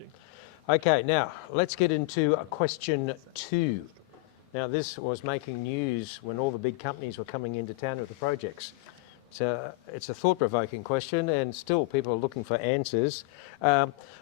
you. Okay, now let's get into question 2. Now this was making news when all the big companies were coming into town with the projects. So it's a thought-provoking question, and still people are looking for answers.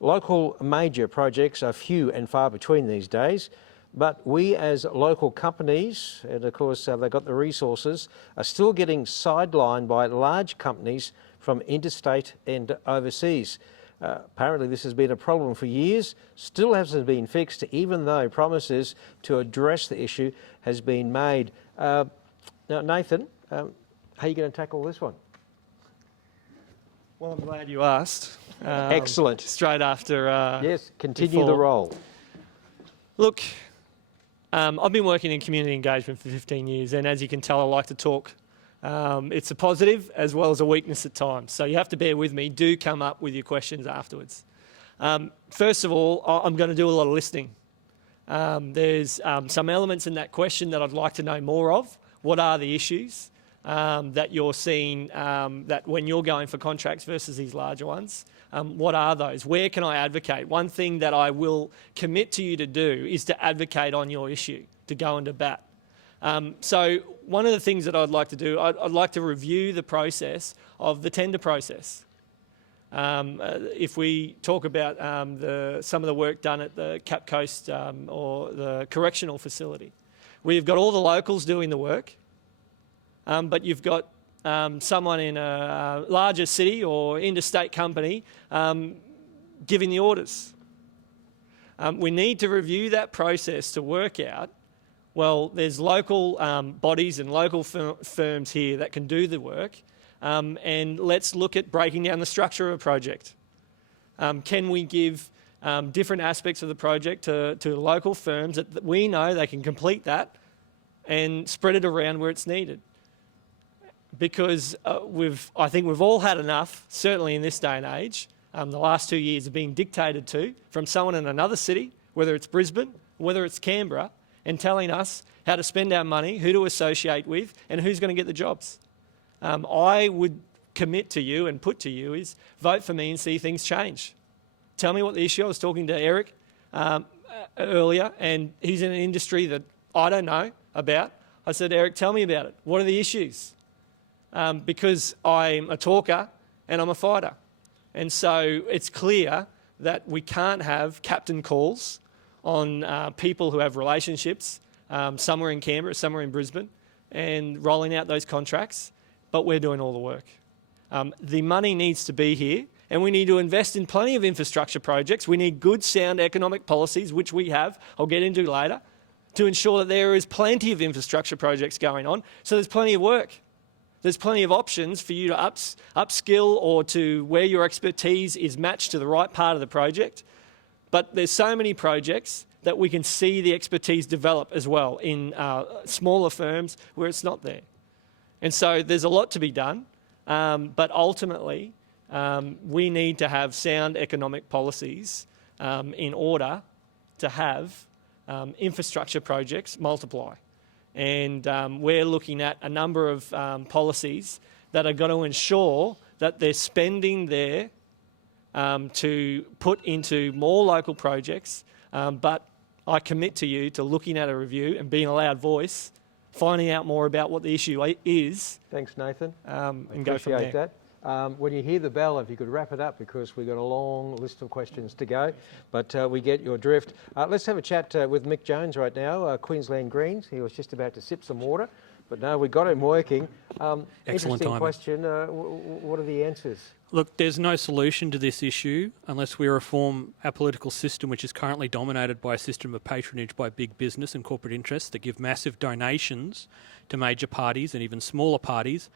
Local major projects are few and far between these days, but we as local companies, and of course they've got the resources, are still getting sidelined by large companies from interstate and overseas. Apparently this has been a problem for years, still hasn't been fixed, even though promises to address the issue has been made. Now Nathan, how are you going to tackle this one? Well, I'm glad you asked. Excellent. Straight after... yes, continue the role. Look, I've been working in community engagement for 15 years, and as you can tell, I like to talk. It's a positive as well as a weakness at times, so you have to bear with me. Do come up with your questions afterwards. First of all, I'm going to do a lot of listening. There's some elements in that question that I'd like to know more of. What are the issues that you're seeing that when you're going for contracts versus these larger ones? What are those? Where can I advocate? One thing that I will commit to you to do is to advocate on your issue, to go into bat. So one of the things that I'd like to do, I'd like to review the process of the tender process. If we talk about some of the work done at the Cap Coast or the correctional facility, we've got all the locals doing the work, but you've got someone in a larger city or interstate company giving the orders. We need to review that process to work out, well, there's local bodies and local firms here that can do the work, and let's look at breaking down the structure of a project. Can we give different aspects of the project to local firms that we know they can complete that and spread it around where it's needed? Because I think we've all had enough, certainly in this day and age. The last 2 years have been dictated to from someone in another city, whether it's Brisbane, whether it's Canberra, and telling us how to spend our money, who to associate with, and who's going to get the jobs. I would commit to you and put to you is vote for me and see things change. Tell me what the issue. I was talking to Eric earlier, and he's in an industry that I don't know about. I said, Eric, tell me about it. What are the issues? Because I'm a talker and I'm a fighter. And so it's clear that we can't have captain calls on people who have relationships somewhere in Canberra, somewhere in Brisbane, and rolling out those contracts, but we're doing all the work. The money needs to be here, and we need to invest in plenty of infrastructure projects. We need good, sound economic policies, which we have, I'll get into later, to ensure that there is plenty of infrastructure projects going on, so there's plenty of work. There's plenty of options for you to upskill or to where your expertise is matched to the right part of the project. But there's so many projects that we can see the expertise develop as well in smaller firms where it's not there. And so there's a lot to be done, but ultimately we need to have sound economic policies in order to have infrastructure projects multiply. And we're looking at a number of policies that are going to ensure that they're spending there to put into more local projects, but I commit to you to looking at a review and being a loud voice, finding out more about what the issue is. Thanks, Nathan. And go from there. Appreciate that. When you hear the bell, if you could wrap it up, because we've got a long list of questions to go, but we get your drift. Let's have a chat with Mick Jones right now, Queensland Greens. He was just about to sip some water, but no, we got him working. Interesting question. What are the answers? Look, there's no solution to this issue unless we reform our political system, which is currently dominated by a system of patronage by big business and corporate interests that give massive donations to major parties and even smaller parties,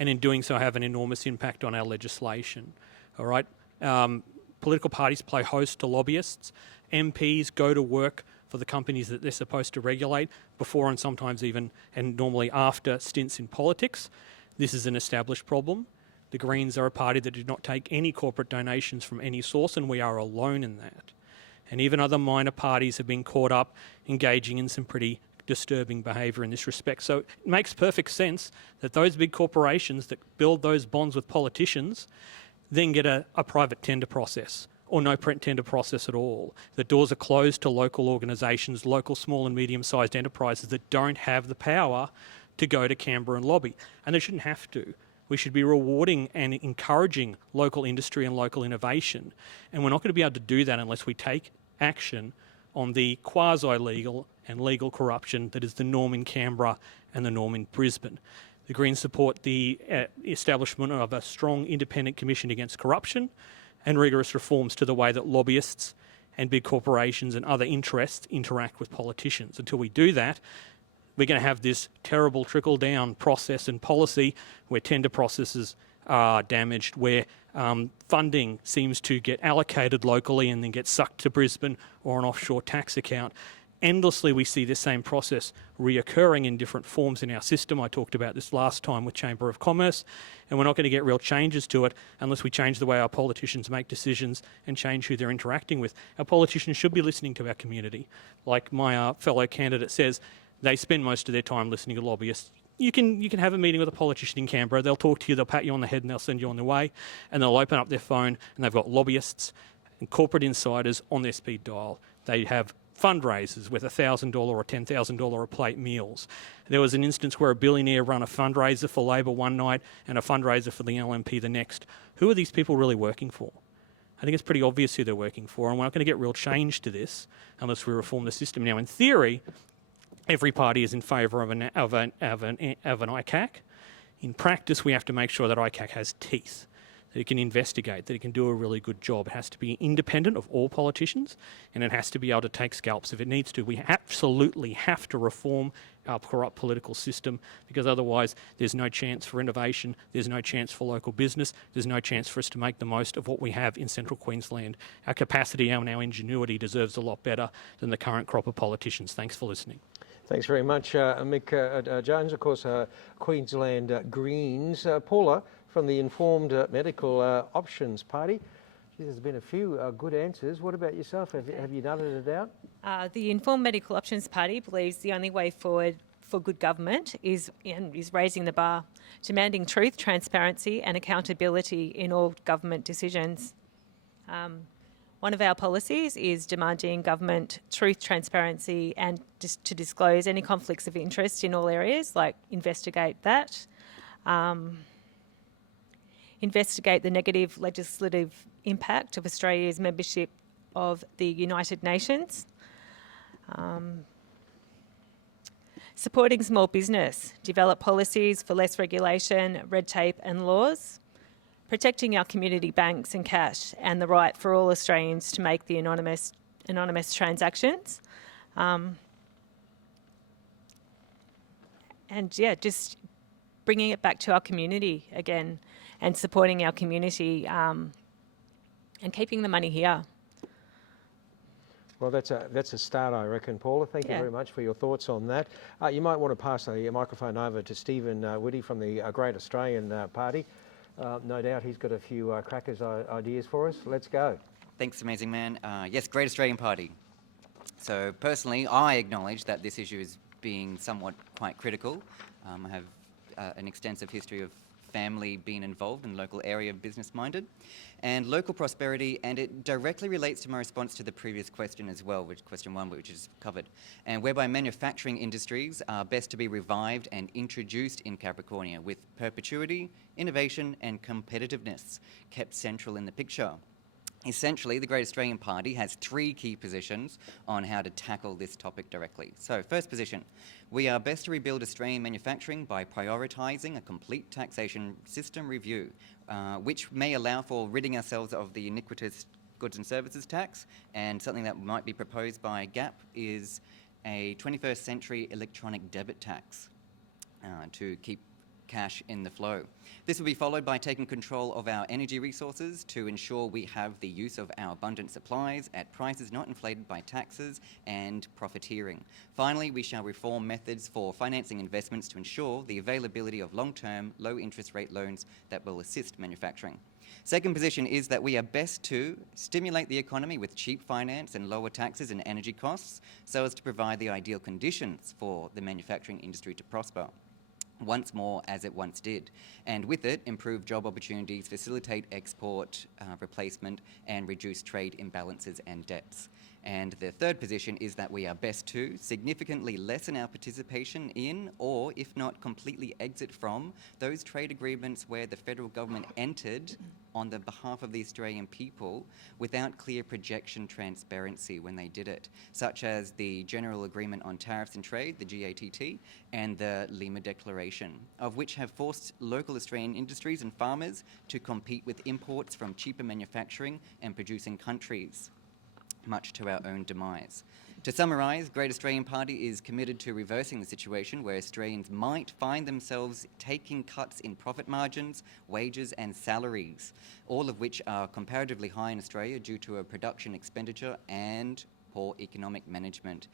and in doing so have an enormous impact on our legislation. All right? Political parties play host to lobbyists. MPs go to work for the companies that they're supposed to regulate before and sometimes even, and normally after, stints in politics. This is an established problem. The Greens are a party that do not take any corporate donations from any source, and we are alone in that. And even other minor parties have been caught up engaging in some pretty disturbing behaviour in this respect. So it makes perfect sense that those big corporations that build those bonds with politicians then get a private tender process or no tender process at all. The doors are closed to local organisations, local small and medium-sized enterprises that don't have the power to go to Canberra and lobby. And they shouldn't have to. We should be rewarding and encouraging local industry and local innovation. And we're not going to be able to do that unless we take action on the quasi-legal and legal corruption that is the norm in Canberra and the norm in Brisbane. The Greens support the establishment of a strong independent commission against corruption and rigorous reforms to the way that lobbyists and big corporations and other interests interact with politicians. Until we do that, we're going to have this terrible trickle-down process and policy where tender processes are damaged, where funding seems to get allocated locally and then get sucked to Brisbane or an offshore tax account. Endlessly, we see this same process reoccurring in different forms in our system. I talked about this last time with Chamber of Commerce, and we're not going to get real changes to it unless we change the way our politicians make decisions and change who they're interacting with. Our politicians should be listening to our community. Like my fellow candidate says, they spend most of their time listening to lobbyists. You can have a meeting with a politician in Canberra, they'll talk to you, they'll pat you on the head and they'll send you on their way, and they'll open up their phone and they've got lobbyists and corporate insiders on their speed dial. They have fundraisers with $1,000 or $10,000 a plate meals. There was an instance where a billionaire ran a fundraiser for Labor one night and a fundraiser for the LNP the next. Who are these people really working for? I think it's pretty obvious who they're working for, and we're not going to get real change to this unless we reform the system. Now, in theory, every party is in favour of an ICAC. In practice, we have to make sure that ICAC has teeth, that it can investigate, that it can do a really good job. It has to be independent of all politicians, and it has to be able to take scalps if it needs to. We absolutely have to reform our corrupt political system, because otherwise there's no chance for innovation, there's no chance for local business, there's no chance for us to make the most of what we have in central Queensland. Our capacity and our ingenuity deserves a lot better than the current crop of politicians. Thanks for listening. Thanks very much, Mick Jones, of course, Queensland Greens. Paula, from the Informed Medical Options Party. There's been a few good answers. What about yourself? Have you nutted it out? The Informed Medical Options Party believes the only way forward for good government is raising the bar, demanding truth, transparency and accountability in all government decisions. One of our policies is demanding government truth, transparency and to disclose any conflicts of interest in all areas, like investigate that. Investigate the negative legislative impact of Australia's membership of the United Nations. Supporting small business, develop policies for less regulation, red tape and laws. Protecting our community banks and cash and the right for all Australians to make the anonymous transactions. Just bringing it back to our community again and supporting our community and keeping the money here. Well, that's a start, I reckon, Paula. Thank you very much for your thoughts on that. You might want to pass the microphone over to Zteven Whitty from the Great Australian Party. No doubt he's got a few crackers ideas for us. Let's go. Thanks, amazing man. Yes, Great Australian Party. So personally, I acknowledge that this issue is being somewhat quite critical. I have an extensive history of family being involved in local area business-minded and local prosperity, and it directly relates to my response to the previous question as well, which question one, which is covered, and whereby manufacturing industries are best to be revived and introduced in Capricornia with perpetuity, innovation and competitiveness kept central in the picture. Essentially, the Great Australian Party has three key positions on how to tackle this topic directly. So, first position, we are best to rebuild Australian manufacturing by prioritising a complete taxation system review, which may allow for ridding ourselves of the iniquitous goods and services tax, and something that might be proposed by GAP is a 21st century electronic debit tax to keep cash in the flow. This will be followed by taking control of our energy resources to ensure we have the use of our abundant supplies at prices not inflated by taxes and profiteering. Finally, we shall reform methods for financing investments to ensure the availability of long-term, low-interest rate loans that will assist manufacturing. Second position is that we are best to stimulate the economy with cheap finance and lower taxes and energy costs so as to provide the ideal conditions for the manufacturing industry to prosper. once more as it once did, and with it, improve job opportunities, facilitate export replacement, and reduce trade imbalances and debts. And the third position is that we are best to significantly lessen our participation in, or if not completely exit from, those trade agreements where the federal government entered on the behalf of the Australian people without clear projection transparency when they did it, such as the General Agreement on Tariffs and Trade, the GATT, and the Lima Declaration, of which have forced local Australian industries and farmers to compete with imports from cheaper manufacturing and producing countries, much to our own demise. To summarise, Great Australian Party is committed to reversing the situation where Australians might find themselves taking cuts in profit margins, wages and salaries, all of which are comparatively high in Australia due to a production expenditure and poor economic management.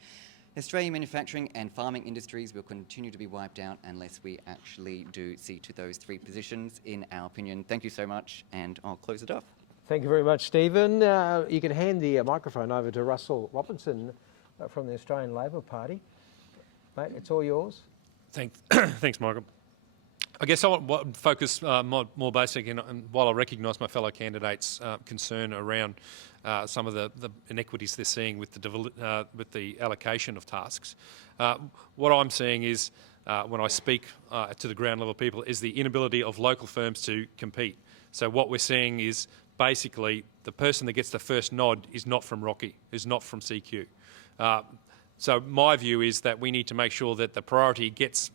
Australian manufacturing and farming industries will continue to be wiped out unless we actually do see to those three positions, in our opinion. Thank you so much, and I'll close it off. Thank you very much, Zteven. You can hand the microphone over to Russell Robertson from the Australian Labor Party. Mate, it's all yours. Thanks, Michael. I guess I want to focus more basic, and while I recognise my fellow candidates' concern around some of the inequities they're seeing with the allocation of tasks, what I'm seeing is, when I speak to the ground level people, is the inability of local firms to compete. So what we're seeing is basically the person that gets the first nod is not from Rocky, is not from CQ. So my view is that we need to make sure that the priority gets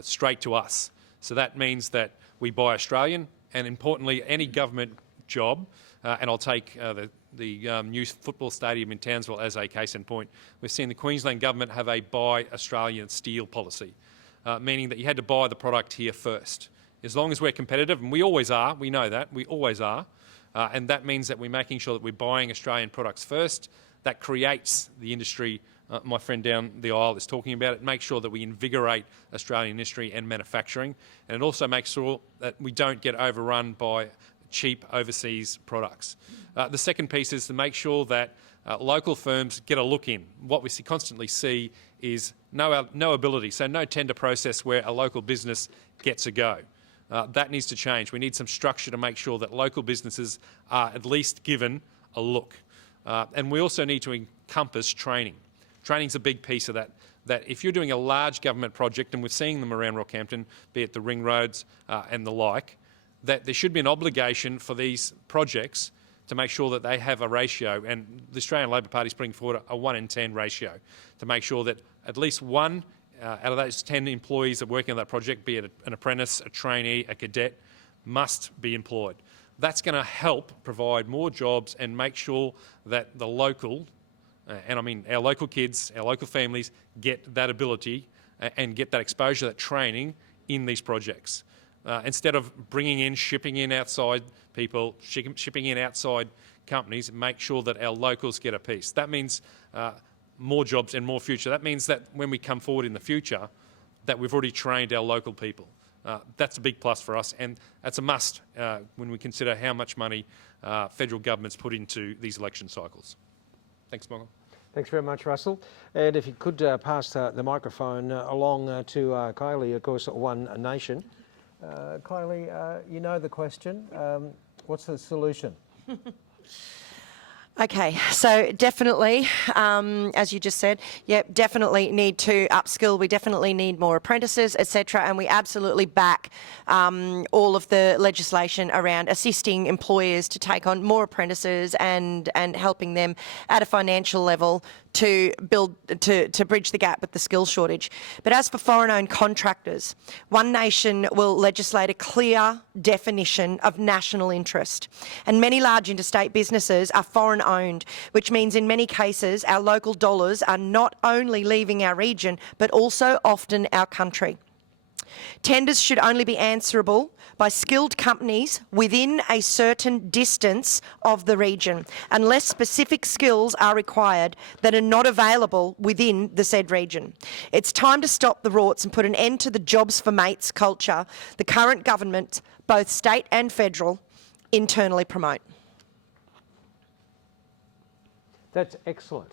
straight to us. So that means that we buy Australian, and importantly, any government job, and I'll take the new football stadium in Townsville as a case in point. We've seen the Queensland government have a buy Australian steel policy, meaning that you had to buy the product here first. As long as we're competitive, and we always are, we know that, we always are, and that means that we're making sure that we're buying Australian products first. That creates the industry. My friend down the aisle is talking about it. Make sure that we invigorate Australian industry and manufacturing, and it also makes sure that we don't get overrun by cheap overseas products. The second piece is to make sure that local firms get a look in. What we constantly see is no ability, so no tender process where a local business gets a go. That needs to change. We need some structure to make sure that local businesses are at least given a look. And we also need to encompass training. Training's a big piece of that. That if you're doing a large government project, and we're seeing them around Rockhampton, be it the ring roads and the like, that there should be an obligation for these projects to make sure that they have a ratio, and the Australian Labor Party is putting forward a 1 in 10 ratio to make sure that at least one out of those 10 employees that are working on that project, be it an apprentice, a trainee, a cadet, must be employed. That's going to help provide more jobs and make sure that the local, and I mean our local kids, our local families, get that ability and get that exposure, that training in these projects. Instead of bringing in, shipping in outside people, shipping in outside companies, make sure that our locals get a piece. That means more jobs and more future. That means that when we come forward in the future, that we've already trained our local people. That's a big plus for us, and that's a must when we consider how much money federal governments put into these election cycles. Thanks, Michael. Thanks very much, Russell. And if you could pass the microphone along to Kylee, of course, One Nation. Kylee, you know the question. What's the solution? Okay, so definitely, as you just said, definitely need to upskill. We definitely need more apprentices, etc. And we absolutely back all of the legislation around assisting employers to take on more apprentices and helping them at a financial level to bridge the gap with the skills shortage. But as for foreign-owned contractors, One Nation will legislate a clear definition of national interest. And many large interstate businesses are foreign-owned, which means in many cases our local dollars are not only leaving our region, but also often our country. Tenders should only be answerable by skilled companies within a certain distance of the region, unless specific skills are required that are not available within the said region. It's time to stop the rorts and put an end to the jobs for mates culture the current government, both state and federal, internally promote. That's excellent.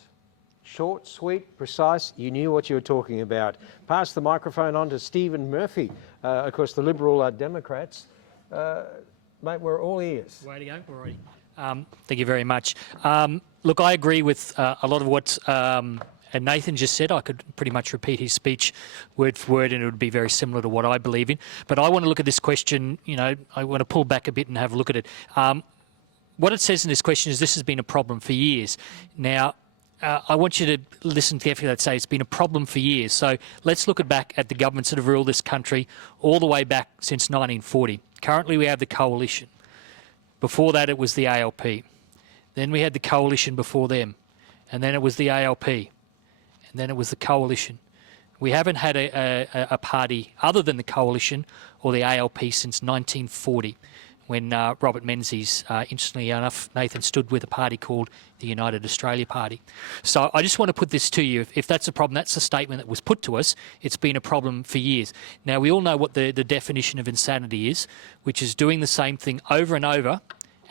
Short, sweet, precise. You knew what you were talking about. Pass the microphone on to Zteven Murphy, of course, the Liberal Democrats. Mate, we're all ears. Way to go, already. Thank you very much. Look, I agree with a lot of what Nathan just said. I could pretty much repeat his speech word for word, and it would be very similar to what I believe in. But I want to look at this question, I want to pull back a bit and have a look at it. What it says in this question is this has been a problem for years. Now, I want you to listen carefully to that say it's been a problem for years. So let's look back at the governments that have ruled this country all the way back since 1940. Currently we have the Coalition. Before that it was the ALP. Then we had the Coalition before them. And then it was the ALP. And then it was the Coalition. We haven't had a party other than the Coalition or the ALP since 1940. When Robert Menzies, interestingly enough, Nathan stood with a party called the United Australia Party. So I just want to put this to you. If that's a problem, that's a statement that was put to us. It's been a problem for years. Now, we all know what the definition of insanity is, which is doing the same thing over and over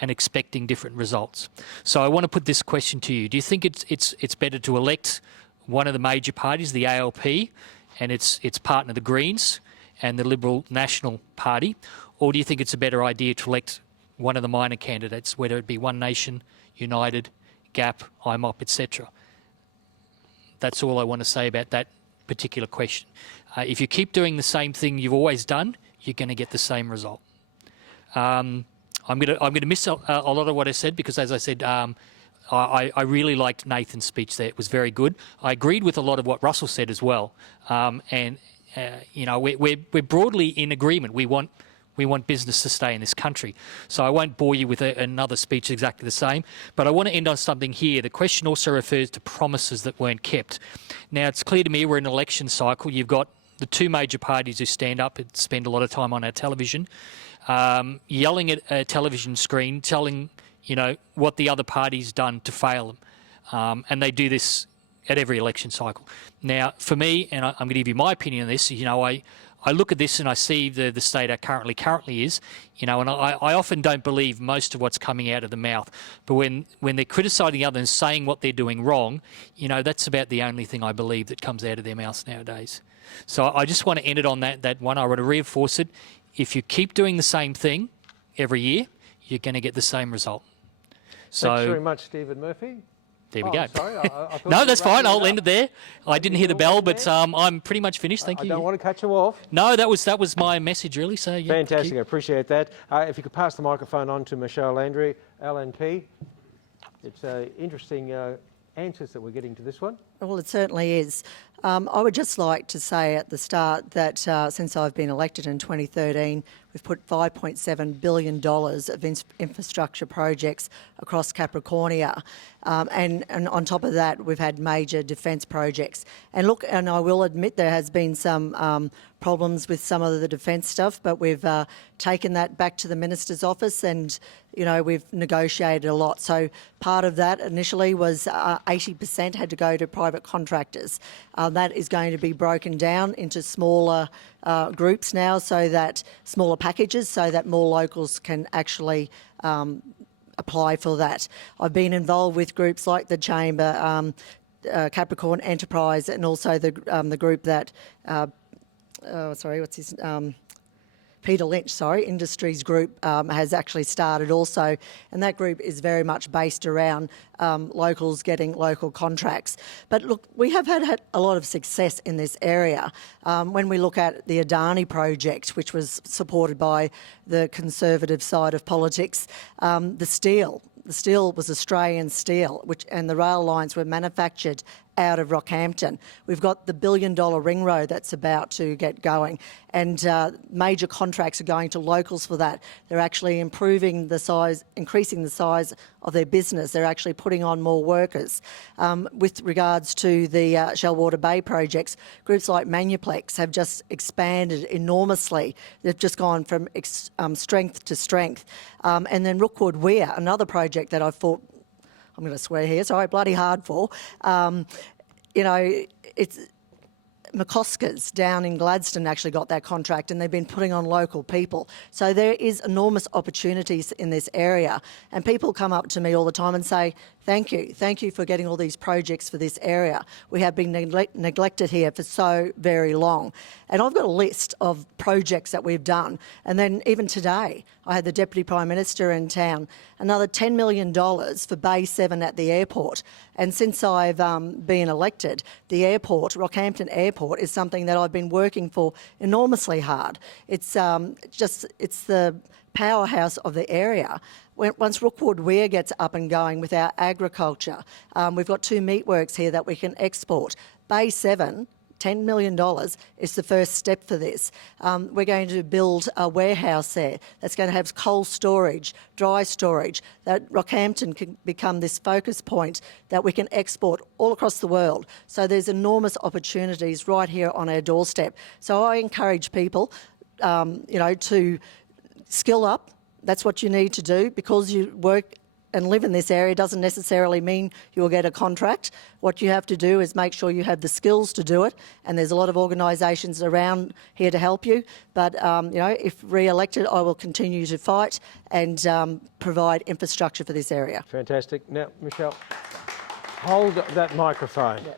and expecting different results. So I want to put this question to you. Do you think it's better to elect one of the major parties, the ALP, and its partner, the Greens, and the Liberal National Party, or do you think it's a better idea to elect one of the minor candidates, whether it be One Nation, United, GAP, IMOP, etc.? That's all I want to say about that particular question. If you keep doing the same thing you've always done, you're going to get the same result. I'm going to miss a lot of what I said because, as I said, I really liked Nathan's speech there. It was very good. I agreed with a lot of what Russell said as well. We're broadly in agreement. We want business to stay in this country. So I won't bore you with another speech exactly the same, but I want to end on something here. The question also refers to promises that weren't kept. Now, it's clear to me we're in an election cycle. You've got the two major parties who stand up and spend a lot of time on our television, yelling at a television screen, telling, what the other party's done to fail them. And they do this at every election cycle. Now, for me, and I'm going to give you my opinion on this, I look at this and I see the state our currently is, and I often don't believe most of what's coming out of the mouth. But when they're criticising the other and saying what they're doing wrong, that's about the only thing I believe that comes out of their mouths nowadays. So I just want to end it on that one. I want to reinforce it. If you keep doing the same thing every year, you're going to get the same result. So, thanks very much, Zteven Murphy. There we go. Sorry, I thought no, you that's were fine. wrapping I'll it end up. it there. I didn't hear the bell, but I'm pretty much finished. Thank you. I don't want to cut you off. No, that was my message, really. So yeah, Fantastic. I appreciate that. If you could pass the microphone on to Michelle Landry, LNP. It's interesting answers that we're getting to this one. Well, it certainly is. I would just like to say at the start that since I've been elected in 2013, we've put $5.7 billion of infrastructure projects across Capricornia. And on top of that, we've had major defence projects. And look, and I will admit there has been some problems with some of the defence stuff, but we've taken that back to the Minister's office and, we've negotiated a lot. So part of that initially was 80% had to go to private contractors. That is going to be broken down into smaller groups now, smaller packages, so that more locals can actually apply for that. I've been involved with groups like the Chamber, Capricorn Enterprise, and also the group that, Peter Lynch, Industries Group has actually started also, and that group is very much based around locals getting local contracts. But look, we have had a lot of success in this area. When we look at the Adani project, which was supported by the Conservative side of politics, the steel was Australian steel, and the rail lines were manufactured out of Rockhampton. We've got the $1 billion ring road that's about to get going, and major contracts are going to locals for that. They're actually increasing the size of their business. They're actually putting on more workers. With regards to the Shellwater Bay projects, groups like Manuplex have just expanded enormously. They've just gone from strength to strength. And then Rookwood Weir, another project that I fought, I'm going to swear here, sorry, bloody hard for. It's McCosker's down in Gladstone actually got that contract, and they've been putting on local people. So there is enormous opportunities in this area, and people come up to me all the time and say, Thank you. Thank you for getting all these projects for this area. We have been neglected here for so very long. And I've got a list of projects that we've done. And then even today, I had the Deputy Prime Minister in town, another $10 million for Bay 7 at the airport. And since I've been elected, the airport, Rockhampton Airport, is something that I've been working for enormously hard. It's the powerhouse of the area. Once Rookwood Weir gets up and going with our agriculture, we've got 2 meatworks here that we can export. Bay 7, $10 million is the first step for this. We're going to build a warehouse there that's going to have cold storage, dry storage, that Rockhampton can become this focus point that we can export all across the world. So there's enormous opportunities right here on our doorstep. So I encourage people, to skill up. That's what you need to do. Because you work and live in this area doesn't necessarily mean you'll get a contract. What you have to do is make sure you have the skills to do it, and there's a lot of organisations around here to help you. But, if re-elected, I will continue to fight and provide infrastructure for this area. Fantastic. Now, Michelle, hold that microphone. Yes.